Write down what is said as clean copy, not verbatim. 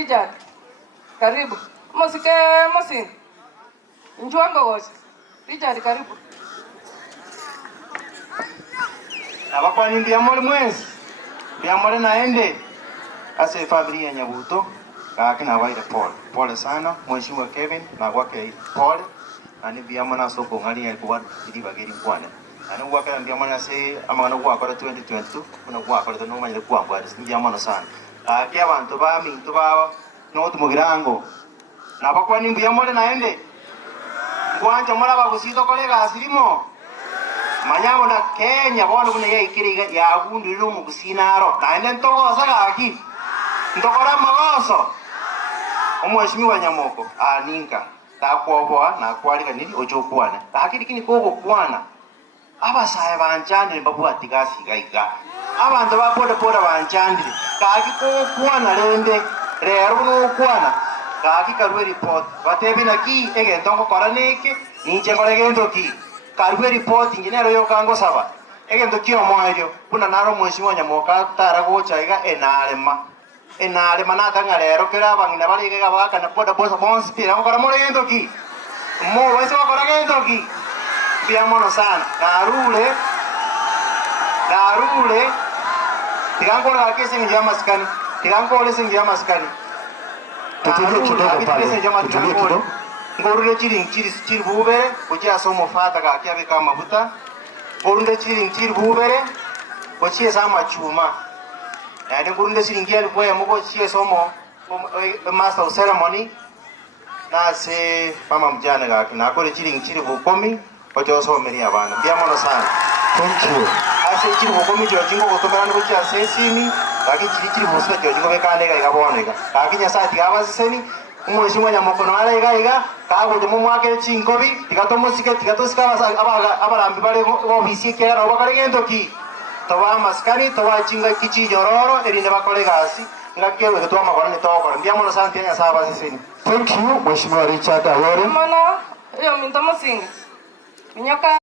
Richard, karibu. Mosike Mosin. Njwango wote. Richard, karibu. Abakwani ndiamole mwezi. Ndiamole naende. Ase familia ya Nyabuto. Kakina waida pole. Pole sana. Mheshimiwa Kevin na kwake pole. Ani biamona soko ngali ya kwa idi bageri kwana. Ani wakala ndiamona se amana kwa 2022 kuna kwa kwa no manye kwa kwa ndiamona sana. Kia bantu ba mintu ba no tumugirango. Na bakwani ndiamole naende. Kwanja mara bagusito kolega asirimo. Manyabo na Kenya bono kune ikiriga ya gundi rumu kusinaro. Naende ntogo sagaki. Ndokora magoso. Omweshimiwa Nyamoko aninka takwoboa na kwalika nini ochokwana. Hakiri kini kogo kwana. Abasaye banchandire babwati gasigaika. Abantu bapoda poda banchandire. Kaki kogo kwana lende. Rero no kwana. Kaki karwe report. Batebi na ki egento ngokora neke ninche ngore gento ki. Karwe report inginero yokango saba. Egento ki omwario. Kuna naro mweshimiwa Nyamoka taragocha iga enarema. Enale manata ngarero kera bangina bali ga baka na poda bosa bonsi pira ngora more gento ki. Mo weso ngora gento ki. Biamono sana. Darule. Tigangora kesi ngia maskani. Tigangora singia maskani. Tutulie kidogo pale. Ngorule chiri bubere kuja somo fata ga kyabe kama buta. Ngorule chiri bubere kuja sama chuma. Yani ngorule chiri ngia kwa ya mugo chie somo master of ceremony na se mama mjane ga na kore chiri bukomi kuja somo meri abana. Biamono sana. Thank you. Ase chiri bukomi jo jingo gotomana kuja sesini. Kaki chiri busa jo jingo bekane ga igaboneka. Kaki nyasati gabaseni Mheshimiwa Nyamoko no araiga kago demo mwake chinkobi tigatomosike tigatosika abarambi bale ofisi kera bakare gento ki toba maskani toba chinga kichi jororo erinde bakole gasi ngakero gitwa magora ni tokora ndiamono sana tena saba sisi. Thank you Mheshimiwa Richard Awori. Mana yo minto Mosin. Minyoka